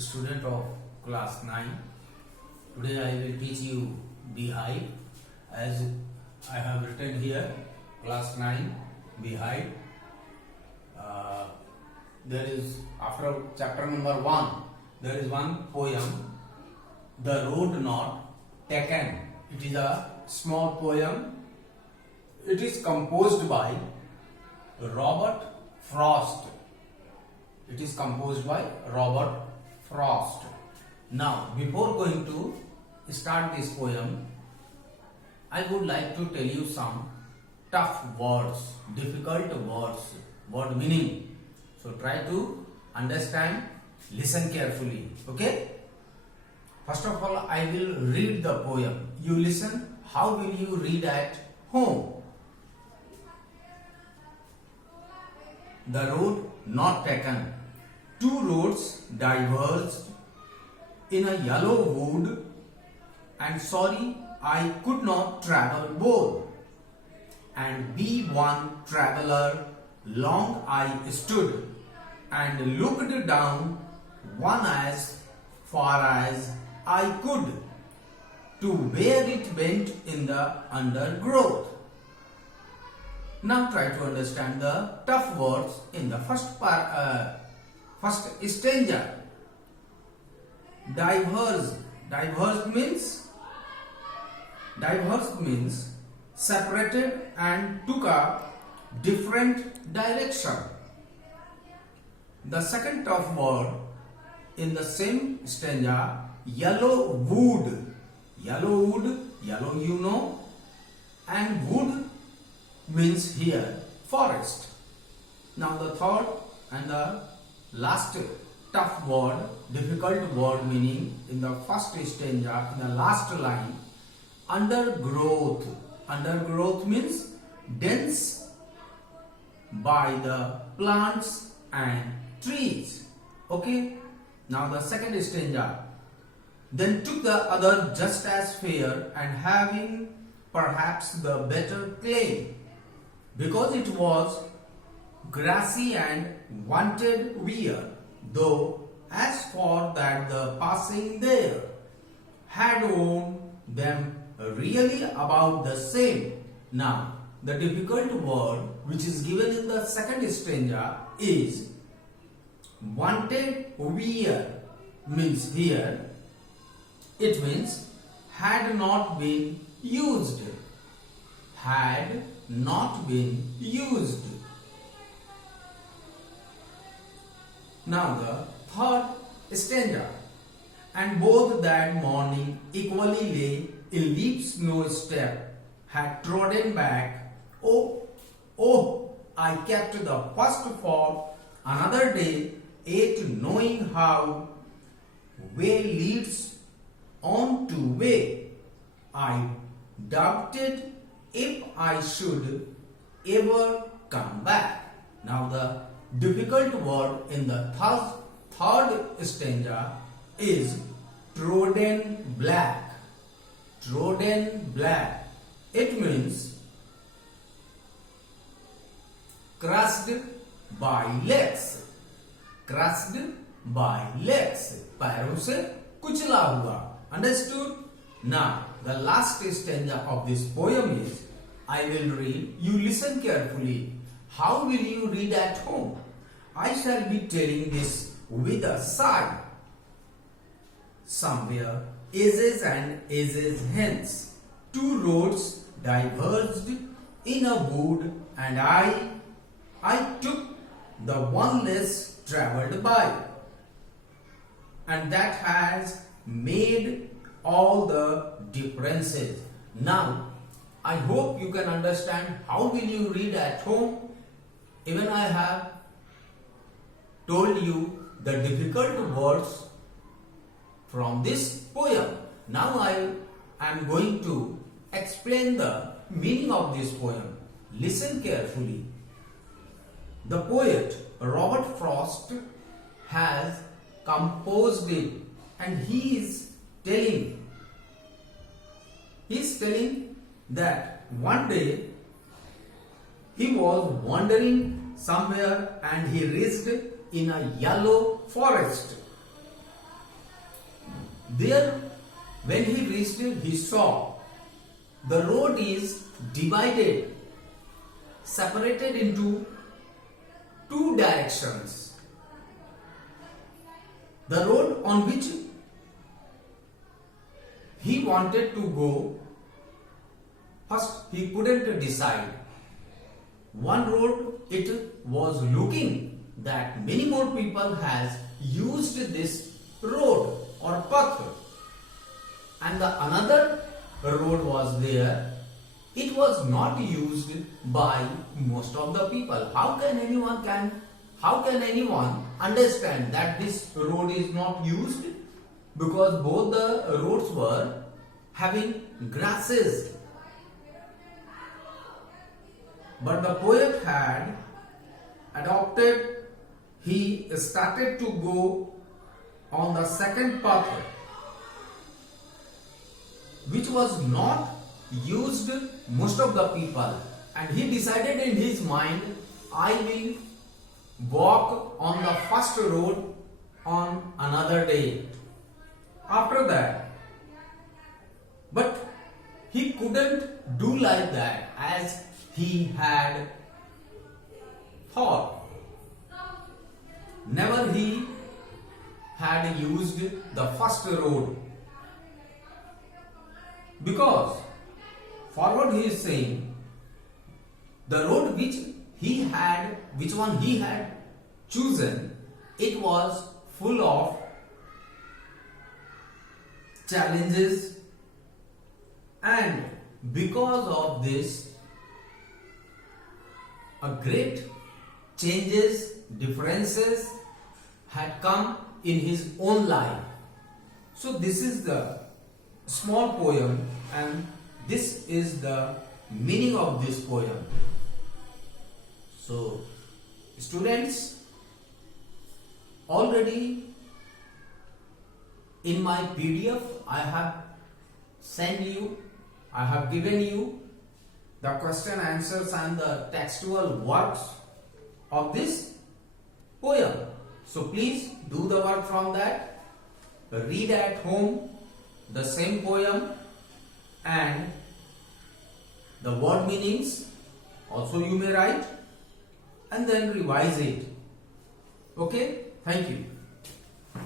student of class 9. Today I will teach you beehive, as I have written here, class 9 beehive. There is, after chapter number 1, there is one poem, The Road Not Taken. It is a small poem. It is composed by Robert Frost. It is composed by Robert Frost. Now, before going to start this poem, I would like to tell you some tough words, difficult words, word meaning. So try to understand, listen carefully. Okay? First of all, I will read the poem. You listen. How will you read at home? The road not taken. Two roads diverged in a yellow wood, and sorry I could not travel both. And be one traveler, long I stood and looked down one as far as I could to where it went in the undergrowth. Now try to understand the tough words in the first stanza. Diverse means separated and took a different direction. The second tough word in the same stanza, yellow wood. Yellow you know, and wood means here forest. Now the third and the last tough word, difficult word meaning in the first stanza, in the last line, undergrowth. Undergrowth means dense by the plants and trees. Okay. Now the second stanza, then took the other just as fair and having perhaps the better claim, because it was grassy and wanted wear, though as for that the passing there had owned them really about the same. Now the difficult word which is given in the second stanza is wanted wear. Means here it means had not been used. Had not been used. Now the third stanza, and both that morning equally lay in leaps no step had trodden back. Oh, I kept the first for another day, ate knowing how way leads on to way. I doubted if I should ever come back. Now the difficult word in the third stanza is trodden black. Trodden black. It means crushed by legs. Crushed by legs. पैरों से कुचला हुआ. Understood? Now the last stanza of this poem is, I will read. You listen carefully. How will you read at home? I shall be telling this with a sigh. Somewhere, ages and ages hence, two roads diverged in a wood, and I took the one less travelled by, and that has made all the differences. Now, I hope you can understand how will you read at home. Even I have told you the difficult words from this poem. Now I am going to explain the meaning of this poem. Listen carefully. The poet Robert Frost has composed it, and he is telling that one day he was wandering somewhere and he reached in a yellow forest. There, when he reached, he saw the road is divided, separated into two directions. The road on which he wanted to go, first he couldn't decide. One road, it was looking that many more people has used this road or path, and the another road was there, it was not used by most of the people. How can anyone understand that this road is not used? Because both the roads were having grasses. But the poet had adopted, he started to go on the second path, which was not used most of the people, and he decided in his mind, I will walk on the first road on another day. After that, but he couldn't do like that as he had thought. Never he had used the first road, because forward he is saying the road which one he had chosen, it was full of challenges, and because of this a great changes, differences had come in his own life. So this is the small poem, and this is the meaning of this poem. So students, already in my PDF I have given you the question answers and the textual works of this poem. So please do the work from that. Read at home the same poem and the word meanings also you may write, and then revise it. Okay? Thank you.